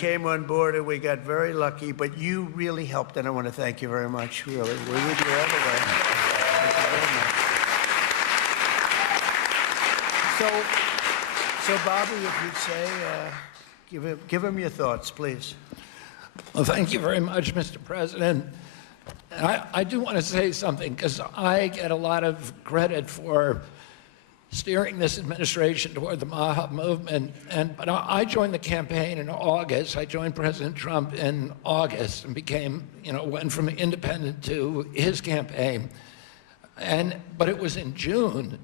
came on board and we got very lucky, but you really helped, and I want to thank you very much, really. We're with you all the way. Thank you very much. So Bobby, if you'd say, give him your thoughts, please. Well, thank you very much, Mr. President. I do want to say something, because I get a lot of credit for steering this administration toward the MAHA movement. But I joined the campaign in August. I joined President Trump in August and became, went from independent to his campaign. But it was in June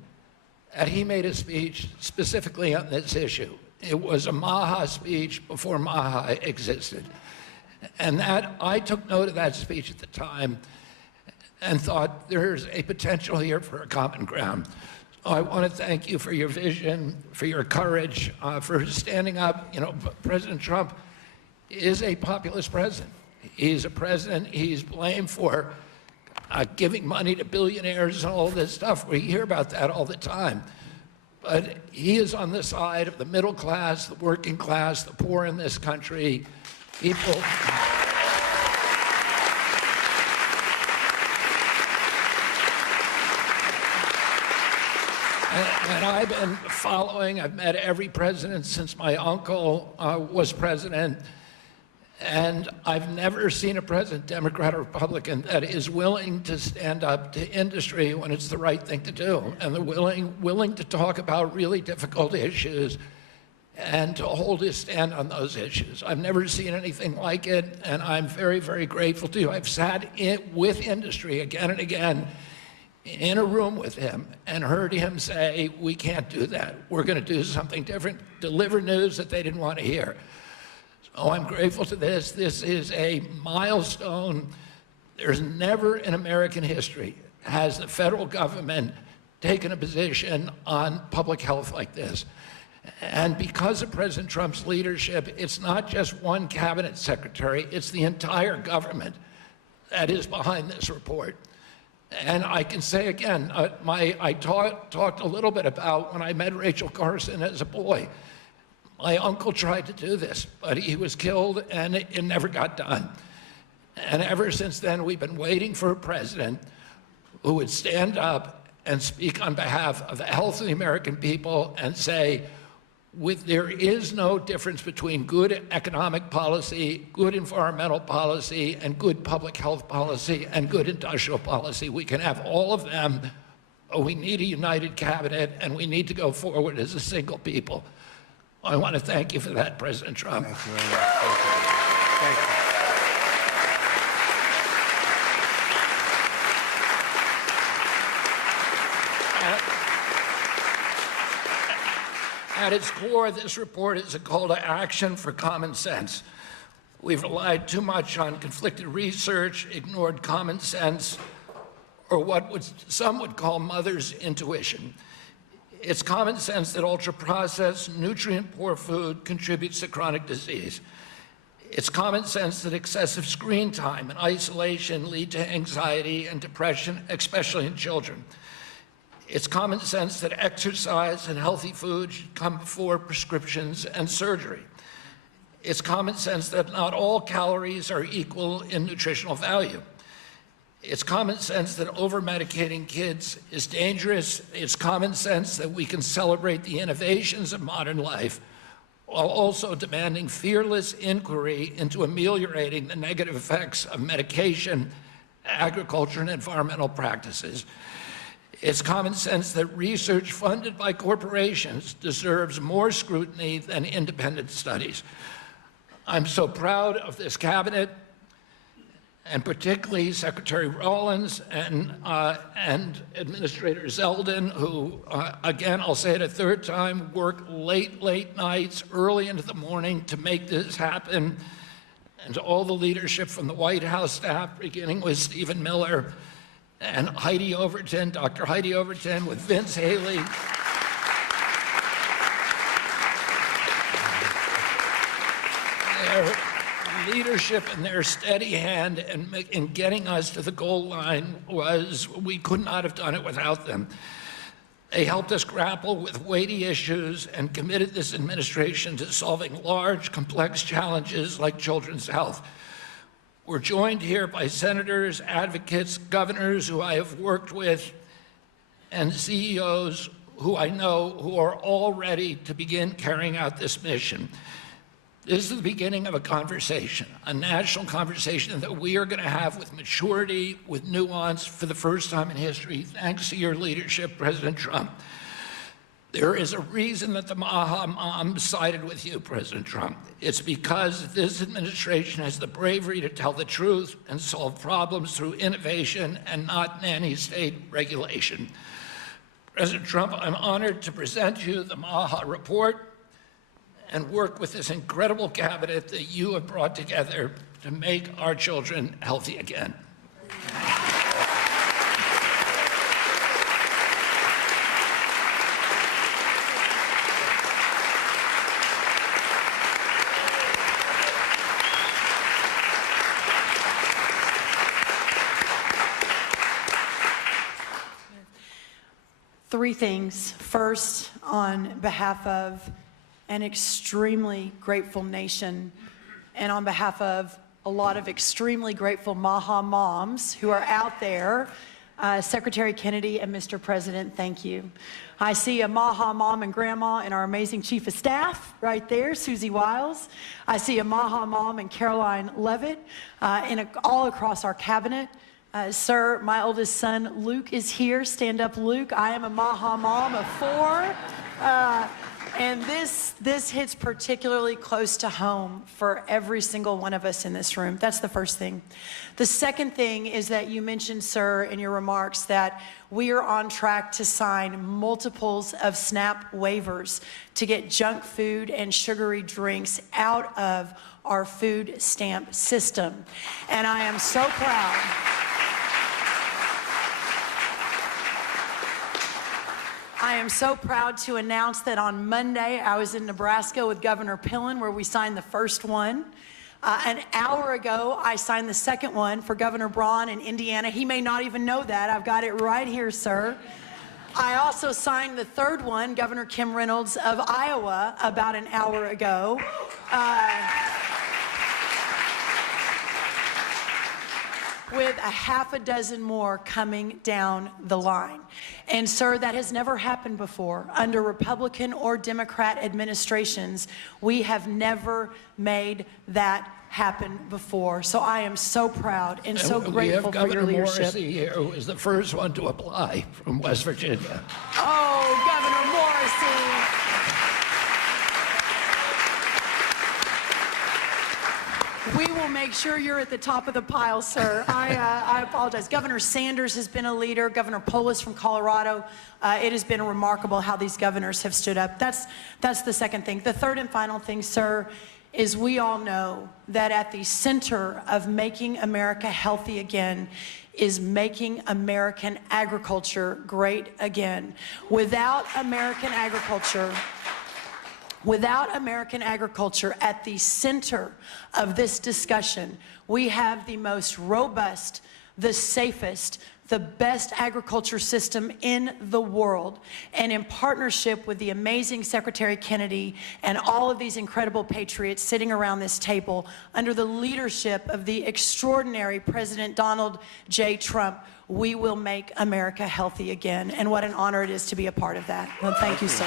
that he made a speech specifically on this issue. It was a MAHA speech before MAHA existed. And I took note of that speech at the time and thought there's a potential here for a common ground. So I want to thank you for your vision, for your courage, for standing up. President Trump is a populist president. He's a president, he's blamed for giving money to billionaires and all this stuff. We hear about that all the time. But he is on the side of the middle class, the working class, the poor in this country, people. And I've been following, I've met every president since my uncle was president, and I've never seen a president, Democrat or Republican, that is willing to stand up to industry when it's the right thing to do, and they're willing to talk about really difficult issues and to hold his stand on those issues. I've never seen anything like it, and I'm very, very grateful to you. I've sat with industry again and again in a room with him and heard him say, we can't do that. We're going to do something different, deliver news that they didn't want to hear. So I'm grateful to this. This is a milestone. There's never in American history has the federal government taken a position on public health like this. And because of President Trump's leadership, it's not just one cabinet secretary, it's the entire government that is behind this report. And I can say again, I talked a little bit about when I met Rachel Carson as a boy. My uncle tried to do this, but he was killed and it never got done. And ever since then, we've been waiting for a president who would stand up and speak on behalf of the health of the American people and say, there is no difference between good economic policy, good environmental policy, and good public health policy, and good industrial policy. We can have all of them, but we need a united cabinet, and we need to go forward as a single people. I want to thank you for that, President Trump. Thank you very much. Thank you. At its core, this report is a call to action for common sense. We've relied too much on conflicted research, ignored common sense, or what some would call mother's intuition. It's common sense that ultra-processed, nutrient-poor food contributes to chronic disease. It's common sense that excessive screen time and isolation lead to anxiety and depression, especially in children. It's common sense that exercise and healthy food should come before prescriptions and surgery. It's common sense that not all calories are equal in nutritional value. It's common sense that over-medicating kids is dangerous. It's common sense that we can celebrate the innovations of modern life while also demanding fearless inquiry into ameliorating the negative effects of medication, agriculture, and environmental practices. It's common sense that research funded by corporations deserves more scrutiny than independent studies. I'm so proud of this cabinet, and particularly Secretary Rollins and Administrator Zeldin, who, again, I'll say it a third time, work late nights, early into the morning to make this happen, and to all the leadership from the White House staff, beginning with Stephen Miller, and Heidi Overton, Dr. Heidi Overton, with Vince Haley. Their leadership and their steady hand in getting us to the goal line we could not have done it without them. They helped us grapple with weighty issues and committed this administration to solving large, complex challenges like children's health. We're joined here by senators, advocates, governors who I have worked with, and CEOs who I know who are all ready to begin carrying out this mission. This is the beginning of a conversation, a national conversation that we are going to have with maturity, with nuance, for the first time in history, thanks to your leadership, President Trump. There is a reason that the Maha Moms sided with you, President Trump. It's because this administration has the bravery to tell the truth and solve problems through innovation and not nanny state regulation. President Trump, I'm honored to present you the Maha Report and work with this incredible cabinet that you have brought together to make our children healthy again. Three things. First, on behalf of an extremely grateful nation and on behalf of a lot of extremely grateful Maha Moms who are out there, Secretary Kennedy and Mr. President, thank you. I see a Maha Mom and Grandma and our amazing Chief of Staff right there, Susie Wiles. I see a Maha Mom and Caroline Levitt all across our cabinet. Sir, my oldest son, Luke, is here. Stand up, Luke. I am a Maha Mom of 4. And this hits particularly close to home for every single one of us in this room. That's the first thing. The second thing is that you mentioned, sir, in your remarks that we are on track to sign multiples of SNAP waivers to get junk food and sugary drinks out of our food stamp system. And I am so proud. I am so proud to announce that on Monday, I was in Nebraska with Governor Pillen, where we signed the first one. An hour ago, I signed the second one for Governor Braun in Indiana. He may not even know that. I've got it right here, sir. I also signed the third one, Governor Kim Reynolds of Iowa, about an hour ago. With a half a dozen more coming down the line. And sir, that has never happened before. Under Republican or Democrat administrations, we have never made that happen before. So I am so proud and so grateful for your leadership. We have Governor Morrissey here, who was the first one to apply from West Virginia. Oh, Governor Morrissey. We will make sure you're at the top of the pile, sir. I apologize. Governor Sanders has been a leader. Governor Polis from Colorado. It has been remarkable how these governors have stood up. That's the second thing. The third and final thing, sir, is we all know that at the center of making America healthy again is making American agriculture great again. Without American agriculture at the center of this discussion, we have the most robust, the safest, the best agriculture system in the world. And in partnership with the amazing Secretary Kennedy and all of these incredible patriots sitting around this table, under the leadership of the extraordinary President Donald J. Trump, we will make America healthy again. And what an honor it is to be a part of that. Well, thank you, sir.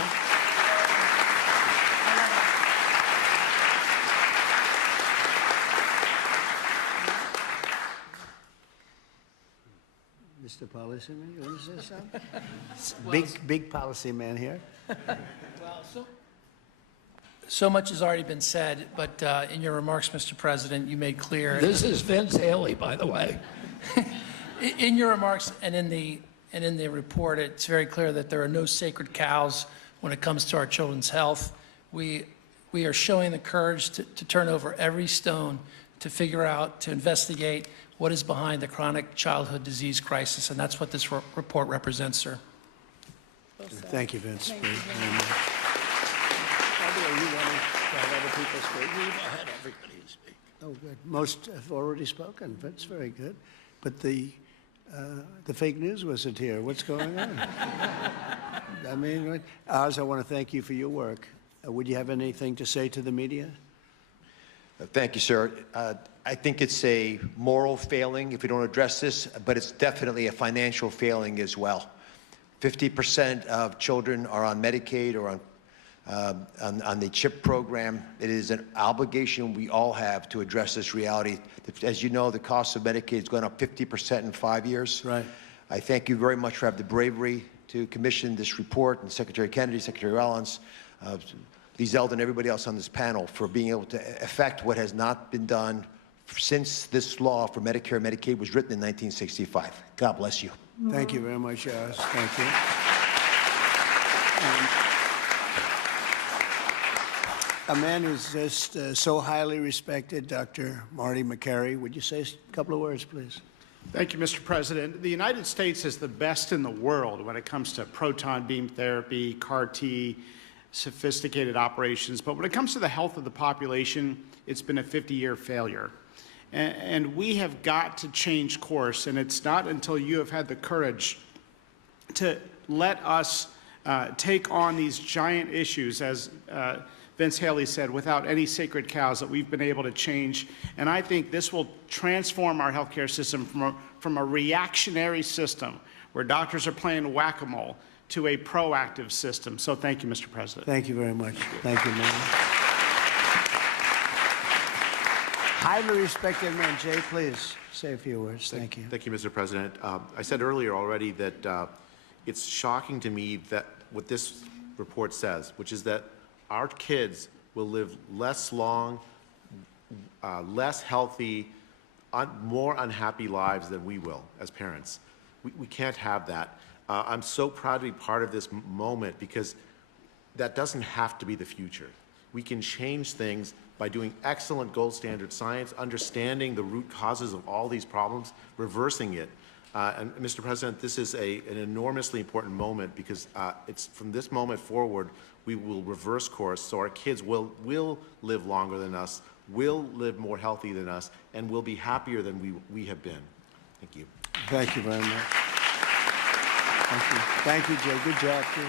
Mr. Policy Man, you want to say something? Big policy man here. Well, so much has already been said, but in your remarks, Mr. President, you made clear. This is Vince Haley, by the way. In your remarks and in the report, it's very clear that there are no sacred cows when it comes to our children's health. We are showing the courage to turn over every stone to figure out, to investigate what is behind the chronic childhood disease crisis, and that's what this report represents, sir. Thank you, Vince. Bobby, are you wanting to have other people speak? We've had everybody speak. Oh, good. Most have already spoken. That's very good. But the fake news wasn't here. What's going on? I mean, Oz, I want to thank you for your work. Would you have anything to say to the media? Thank you, sir. I think it's a moral failing if we don't address this, but it's definitely a financial failing as well. 50% of children are on Medicaid or on the CHIP program. It is an obligation we all have to address this reality. As you know, the cost of Medicaid has gone up 50% in 5 years. Right. I thank you very much for having the bravery to commission this report, and Secretary Kennedy, Secretary Rollins, Lee Zeldin, and everybody else on this panel for being able to effect what has not been done since this law for Medicare and Medicaid was written in 1965. God bless you. Thank you very much, Oz. Thank you. A man who's just so highly respected, Dr. Marty Makary. Would you say a couple of words, please? Thank you, Mr. President. The United States is the best in the world when it comes to proton beam therapy, CAR-T, sophisticated operations. But when it comes to the health of the population, it's been a 50-year failure. And we have got to change course, and it's not until you have had the courage to let us take on these giant issues, as Vince Haley said, without any sacred cows, that we've been able to change. And I think this will transform our healthcare system from a reactionary system where doctors are playing whack-a-mole to a proactive system. So thank you, Mr. President. Thank you very much. Thank you, man. Highly respected man. Jay, please say a few words. Thank you. Thank you, Mr. President. I said earlier already that it's shocking to me that what this report says, which is that our kids will live less long, less healthy, more unhappy lives than we will as parents. We can't have that. I'm so proud to be part of this moment because that doesn't have to be the future. We can change things by doing excellent gold standard science, understanding the root causes of all these problems, reversing it. And Mr. President, this is an enormously important moment because it's from this moment forward, we will reverse course so our kids will live longer than us, will live more healthy than us, and will be happier than we have been. Thank you. Thank you very much. Thank you. Thank you, Jay. Good job, too.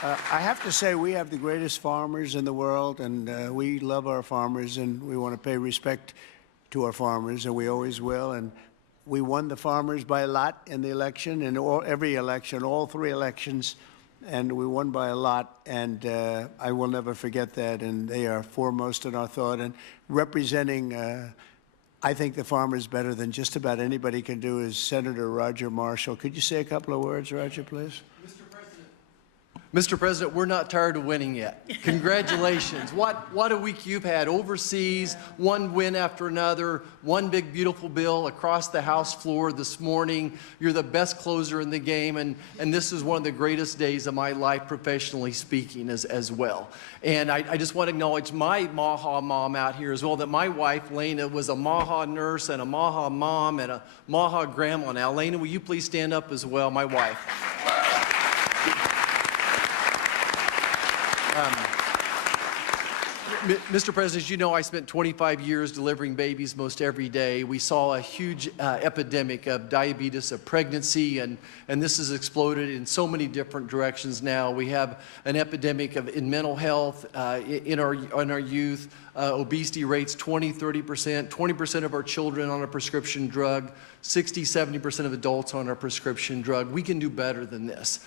I have to say we have the greatest farmers in the world, and we love our farmers, and we want to pay respect to our farmers, and we always will. And we won the farmers by a lot in the election, in every election, all 3 elections, and we won by a lot. And I will never forget that. And they are foremost in our thought. And representing, I think, the farmers better than just about anybody can do is Senator Roger Marshall. Could you say a couple of words, Roger, please? Mr. President, we're not tired of winning yet. Congratulations. What a week you've had overseas, one win after another, one big beautiful bill across the House floor this morning. You're the best closer in the game, and this is one of the greatest days of my life professionally speaking as well. And I just want to acknowledge my MAHA mom out here as well, that my wife, Lena, was a MAHA nurse and a MAHA mom and a MAHA grandma. Now, Lena, will you please stand up as well, my wife? Mr. President, as you know, I spent 25 years delivering babies most every day. We saw a huge epidemic of diabetes, of pregnancy, and this has exploded in so many different directions now. We have an epidemic in mental health in our youth, obesity rates 20, 30%, 20% of our children on a prescription drug, 60, 70% of adults on a prescription drug. We can do better than this.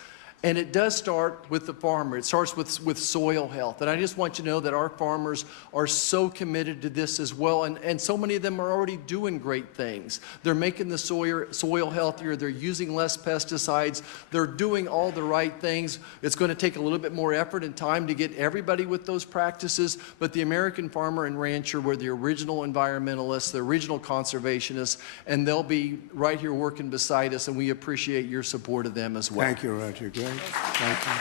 And it does start with the farmer. It starts with soil health. And I just want you to know that our farmers are so committed to this as well. And so many of them are already doing great things. They're making the soil healthier. They're using less pesticides. They're doing all the right things. It's going to take a little bit more effort and time to get everybody with those practices. But the American farmer and rancher were the original environmentalists, the original conservationists, and they'll be right here working beside us, and we appreciate your support of them as well. Thank you, Roger. Great. Thank you.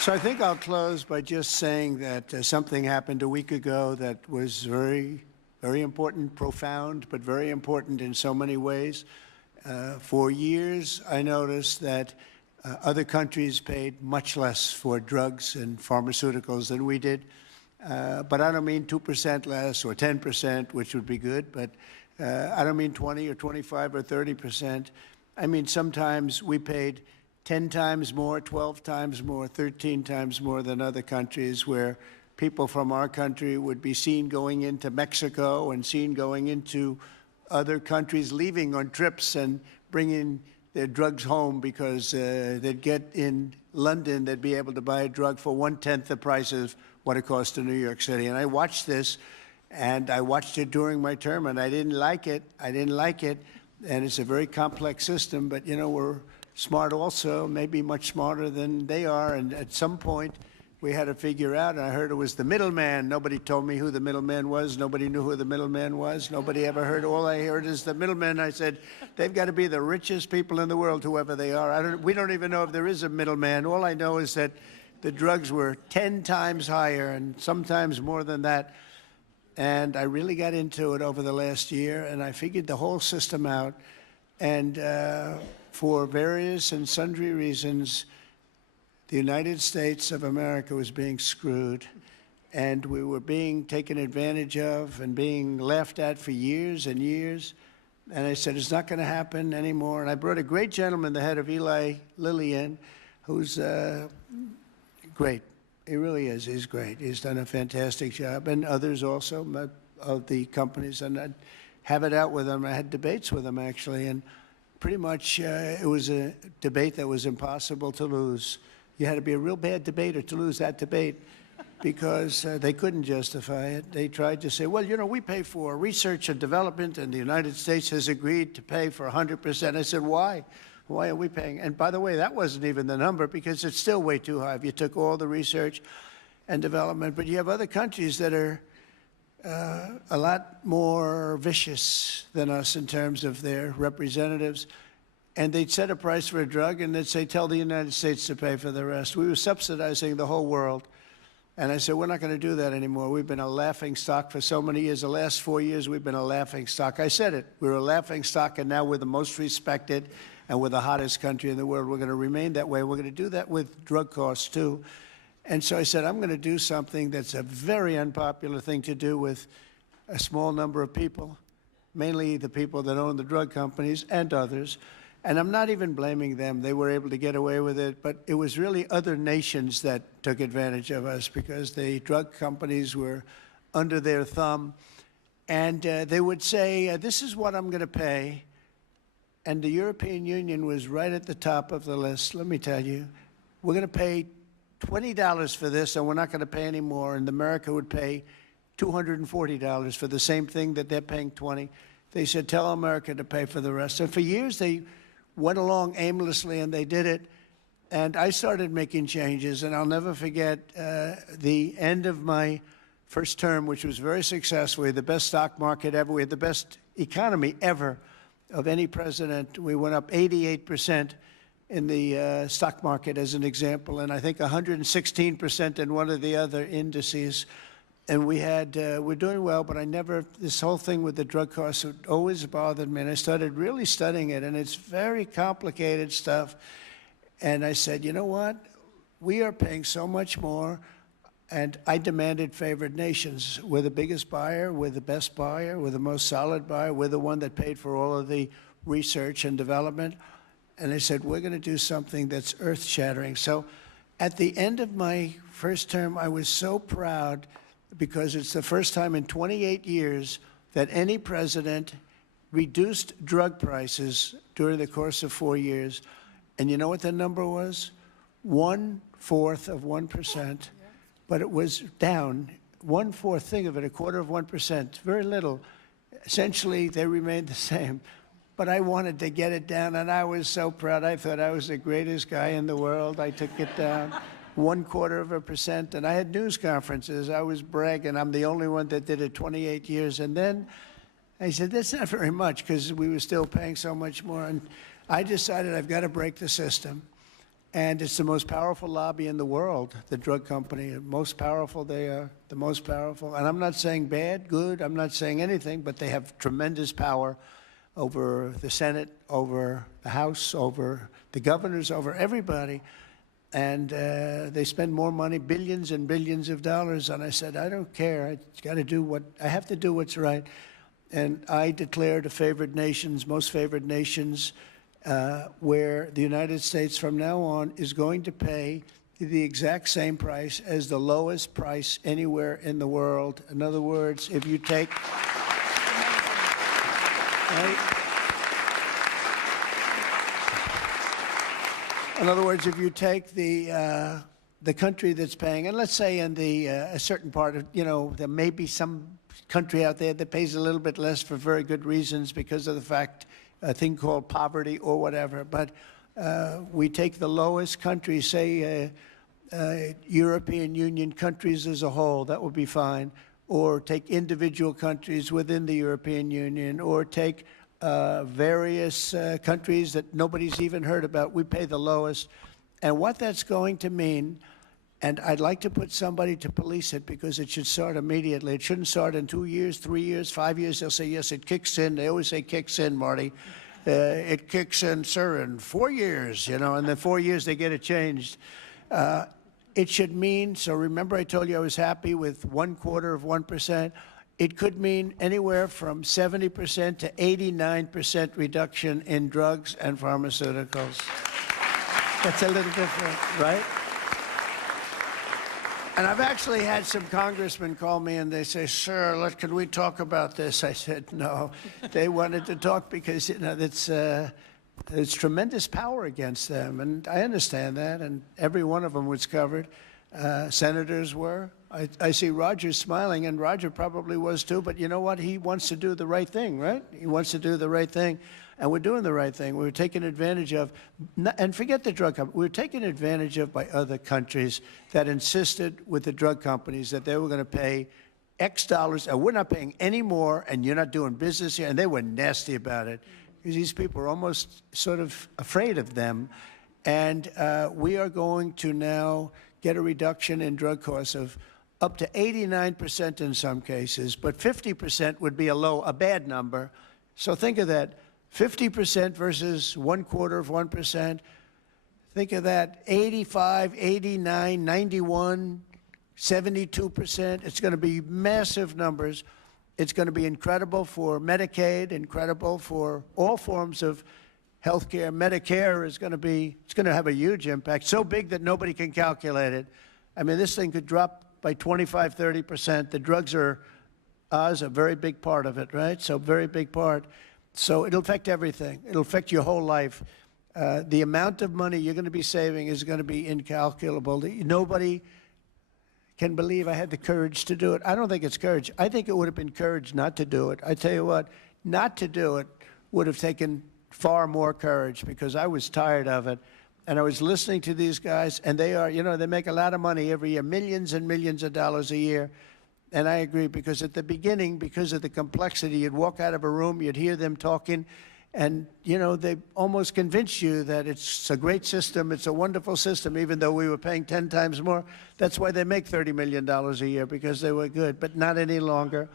So I think I'll close by just saying that something happened a week ago that was very, very important, profound, but very important in so many ways. For years, I noticed that other countries paid much less for drugs and pharmaceuticals than we did. But I don't mean 2% less or 10%, which would be good, but I don't mean 20 or 25 or 30%. I mean, sometimes we paid 10 times more, 12 times more, 13 times more than other countries, where people from our country would be seen going into Mexico and seen going into other countries, leaving on trips and bringing their drugs home because they'd get in London, they'd be able to buy a drug for 1/10 the price of what it costs in New York City. And I watched this, and I watched it during my term, and I didn't like it. I didn't like it. And it's a very complex system, but, you know, we're smart also, maybe much smarter than they are. And at some point, we had to figure out, and I heard it was the middleman. Nobody told me who the middleman was. Nobody knew who the middleman was. Nobody ever heard. All I heard is the middleman. I said, they've got to be the richest people in the world, whoever they are. We don't even know if there is a middleman. All I know is that the drugs were 10 times higher and sometimes more than that. And I really got into it over the last year, and I figured the whole system out. And for various and sundry reasons, the United States of America was being screwed, and we were being taken advantage of and being laughed at for years and years. And I said, it's not going to happen anymore. And I brought a great gentleman, the head of Eli Lilly, in, who's great. He really is. He's great. He's done a fantastic job, and others also of the companies. And I'd have it out with him. I had debates with him, actually, and pretty much it was a debate that was impossible to lose. You had to be a real bad debater to lose that debate because they couldn't justify it. They tried to say, well, you know, we pay for research and development, and the United States has agreed to pay for 100%. I said, why? Why are we paying? And by the way, that wasn't even the number because it's still way too high if you took all the research and development. But you have other countries that are a lot more vicious than us in terms of their representatives. And they'd set a price for a drug, and they'd say, tell the United States to pay for the rest. We were subsidizing the whole world. And I said, we're not going to do that anymore. We've been a laughing stock for so many years. The last 4 years, we've been a laughing stock. I said it. We were a laughing stock, and now we're the most respected, and we're the hottest country in the world. We're going to remain that way. We're going to do that with drug costs, too. And so I said, I'm going to do something that's a very unpopular thing to do with a small number of people, mainly the people that own the drug companies and others. And I'm not even blaming them. They were able to get away with it. But it was really other nations that took advantage of us because the drug companies were under their thumb. And they would say, this is what I'm going to pay. And the European Union was right at the top of the list. Let me tell you, we're going to pay $20 for this, and we're not going to pay any more. And America would pay $240 for the same thing that they're paying $20. They said, tell America to pay for the rest. And for years, they went along aimlessly, and they did it. And I started making changes, and I'll never forget the end of my first term, which was very successful. We had the best stock market ever. We had the best economy ever of any president. We went up 88% in the stock market, as an example, and I think 116% in one of the other indices. And we had, we're doing well, but this whole thing with the drug costs always bothered me. And I started really studying it, and it's very complicated stuff. And I said, you know what? We are paying so much more, and I demanded favored nations. We're the biggest buyer, we're the best buyer, we're the most solid buyer, we're the one that paid for all of the research and development. And I said, we're going to do something that's earth-shattering. So at the end of my first term, I was so proud because it's the first time in 28 years that any president reduced drug prices during the course of 4 years. And you know what the number was? 1/4 of 1%. But it was down 1/4. Think of it, 1/4 of 1%. Very little. Essentially, they remained the same. But I wanted to get it down, and I was so proud. I thought I was the greatest guy in the world. I took it down 1/4%, and I had news conferences. I was bragging. I'm the only one that did it 28 years. And then I said, that's not very much because we were still paying so much more. And I decided I've got to break the system. And it's the most powerful lobby in the world, the drug company. Most powerful they are, the most powerful. And I'm not saying bad, good. I'm not saying anything, but they have tremendous power over the Senate, over the House, over the governors, over everybody. And they spend more money, billions and billions of dollars. And I said, I don't care. I have to do what's right. And I declared a favored nations, most favored nations where the United States from now on is going to pay the exact same price as the lowest price anywhere in the world. In other words, if you take... Right? In other words, if you take the country that's paying, and let's say in a certain part of, there may be some country out there that pays a little bit less for very good reasons because of the fact, a thing called poverty or whatever, but we take the lowest country, say European Union countries as a whole, that would be fine, or take individual countries within the European Union, or take various countries that nobody's even heard about. We pay the lowest. And what that's going to mean, and I'd like to put somebody to police it because it should start immediately. It shouldn't start in 2 years, 3 years, 5 years. They'll say, yes, it kicks in. They always say kicks in, Marty. It kicks in, sir, in 4 years, and then 4 years they get it changed. It should mean, so remember I told you I was happy with 1/4%. It could mean anywhere from 70% to 89% reduction in drugs and pharmaceuticals. That's a little different, right? And I've actually had some congressmen call me and they say, sir, can we talk about this? I said, no. They wanted to talk because, there's tremendous power against them. And I understand that. And every one of them was covered. Senators were. I see Roger smiling, and Roger probably was too. But you know what? He wants to do the right thing, right? He wants to do the right thing. And we're doing the right thing. We're taken advantage of, and forget the drug companies, we're taken advantage of by other countries that insisted with the drug companies that they were going to pay X dollars, and we're not paying any more, and you're not doing business here. And they were nasty about it because these people are almost sort of afraid of them. And we are going to now get a reduction in drug costs of up to 89% in some cases, but 50% would be a bad number. So think of that. 50% versus 1/4%. Think of that, 85, 89, 91, 72%. It's going to be massive numbers. It's going to be incredible for Medicaid, incredible for all forms of health care. Medicare is going to have a huge impact, so big that nobody can calculate it. I mean, this thing could drop by 25, 30%. The drugs are a very big part of it, right? So very big part. So it'll affect everything. It'll affect your whole life. The amount of money you're going to be saving is going to be incalculable. Nobody can believe I had the courage to do it. I don't think it's courage. I think it would have been courage not to do it. I tell you what, not to do it would have taken far more courage because I was tired of it. And I was listening to these guys, and they make a lot of money every year, millions and millions of dollars a year. And I agree, because at the beginning, because of the complexity, you'd walk out of a room, you'd hear them talking, and, they almost convinced you that it's a great system, it's a wonderful system, even though we were paying 10 times more. That's why they make $30 million a year, because they were good, but not any longer.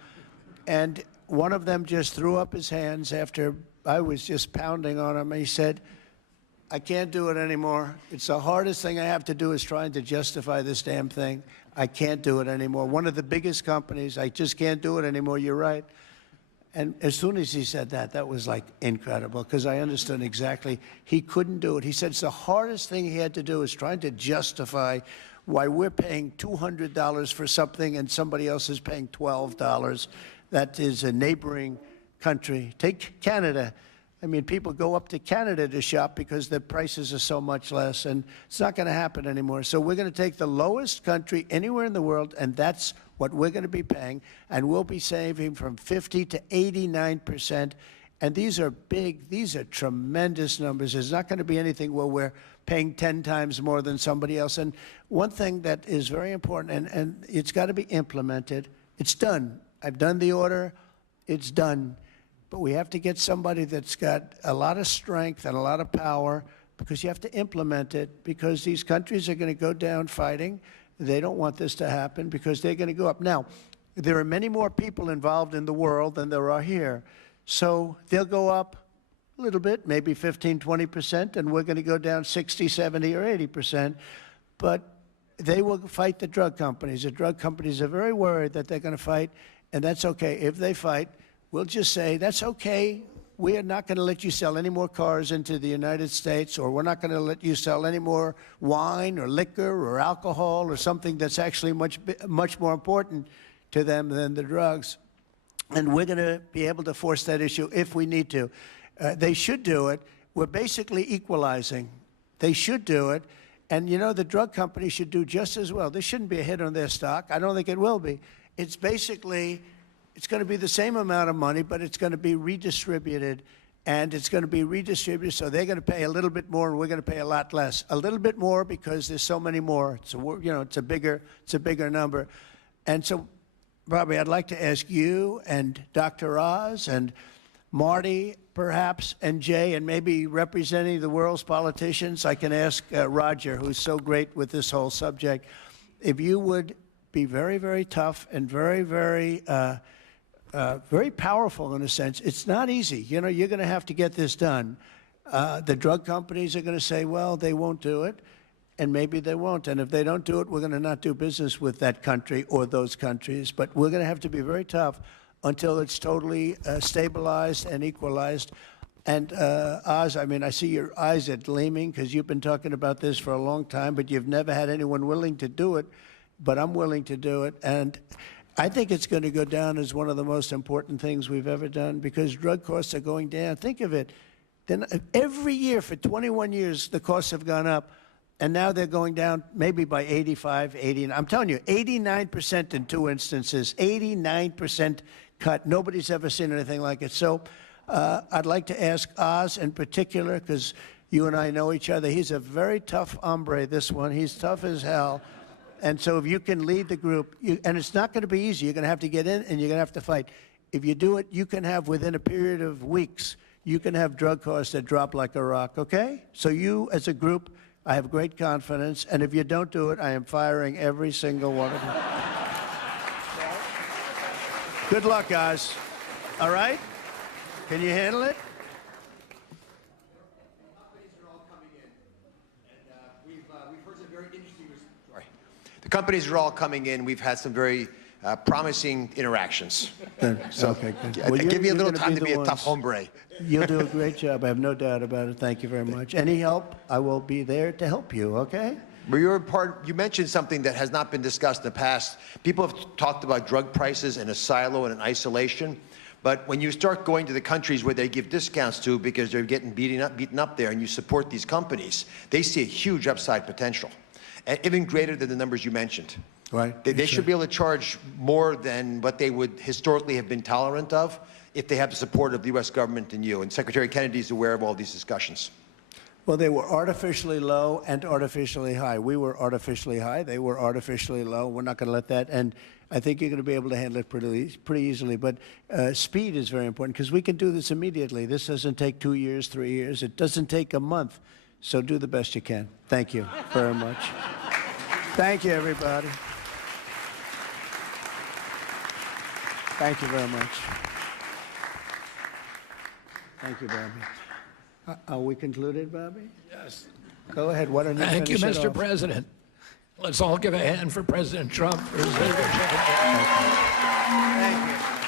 And one of them just threw up his hands after I was just pounding on him. He said, I can't do it anymore. It's the hardest thing I have to do is trying to justify this damn thing. I can't do it anymore. One of the biggest companies, I just can't do it anymore. You're right. And as soon as he said that, that was like incredible, because I understood exactly he couldn't do it. He said it's the hardest thing he had to do is trying to justify why we're paying $200 for something and somebody else is paying $12. That is a neighboring country. Take Canada. I mean, people go up to Canada to shop because the prices are so much less, and it's not going to happen anymore. So we're going to take the lowest country anywhere in the world, and that's what we're going to be paying, and we'll be saving from 50 to 89%. And these are big, these are tremendous numbers. There's not going to be anything where we're paying 10 times more than somebody else. And one thing that is very important, and it's got to be implemented, it's done. I've done the order, it's done. But we have to get somebody that's got a lot of strength and a lot of power, because you have to implement it, because these countries are going to go down fighting. They don't want this to happen because they're going to go up. Now, there are many more people involved in the world than there are here. So they'll go up a little bit, maybe 15, 20%, and we're going to go down 60, 70, or 80%. But they will fight the drug companies. The drug companies are very worried that they're going to fight, and that's okay. If they fight, we'll just say, that's okay. we are not going to let you sell any more cars into the United States, or we're not going to let you sell any more wine or liquor or alcohol or something that's actually much more important to them than the drugs. And we're going to be able to force that issue if we need to. They should do it. We're basically equalizing. They should do it. And, you know, the drug companies should do just as well. This shouldn't be a hit on their stock. I don't think it will be. It's basically, it's going to be the same amount of money, but it's going to be redistributed. And it's going to be redistributed, so they're going to pay a little bit more, and we're going to pay a lot less. A little bit more because there's so many more. So, you know, it's a bigger number. And so, Bobby, I'd like to ask you and Dr. Oz and Marty, perhaps, and Jay, and maybe representing the world's politicians, I can ask Roger, who's so great with this whole subject, if you would be very, very tough and very, very, very powerful in a sense. It's not easy. You know, you're going to have to get this done. The drug companies are going to say, well, they won't do it, and maybe they won't. And if they don't do it, we're going to not do business with that country or those countries. But we're going to have to be very tough until it's totally stabilized and equalized. And Oz, I mean, I see your eyes are gleaming because you've been talking about this for a long time, but you've never had anyone willing to do it. But I'm willing to do it. And I think it's going to go down as one of the most important things we've ever done because drug costs are going down. Think of it. Then every year for 21 years, the costs have gone up. And now they're going down maybe by 85, 80. I'm telling you, 89% in 2 instances, 89% cut. Nobody's ever seen anything like it. So I'd like to ask Oz in particular, because you and I know each other. He's a very tough hombre, this one. He's tough as hell. And so if you can lead the group, and it's not going to be easy. You're going to have to get in, and you're going to have to fight. If you do it, you can have, within a period of weeks, you can have drug costs that drop like a rock, okay? So you, as a group, I have great confidence, and if you don't do it, I am firing every single one of you. Good luck, guys. All right? Can you handle it? The companies are all coming in. We've had some very promising interactions. So Okay, good. I Well, give me a you're little gonna time to the be a ones. tough hombre. You'll do a great job. I have no doubt about it. Thank you very much. Any help, I will be there to help you, okay? But you mentioned something that has not been discussed in the past. People have talked about drug prices in a silo and in isolation. But when you start going to the countries where they give discounts to because they're getting beaten up there and you support these companies, they see a huge upside potential, and even greater than the numbers you mentioned. Right. They should be able to charge more than what they would historically have been tolerant of if they have the support of the U.S. government and you. And Secretary Kennedy is aware of all these discussions. Well, they were artificially low and artificially high. We were artificially high. They were artificially low. We're not going to let that. And I think you're going to be able to handle it pretty easily. But speed is very important because we can do this immediately. This doesn't take 2 years, 3 years. It doesn't take a month. So do the best you can. Thank you very much. Thank you, everybody. Thank you very much. Thank you, Bobby. Are we concluded, Bobby? Yes. Go ahead. Why don't you Thank you, finish it Mr. off? President. Let's all give a hand for President Trump for his leadership. Thank you.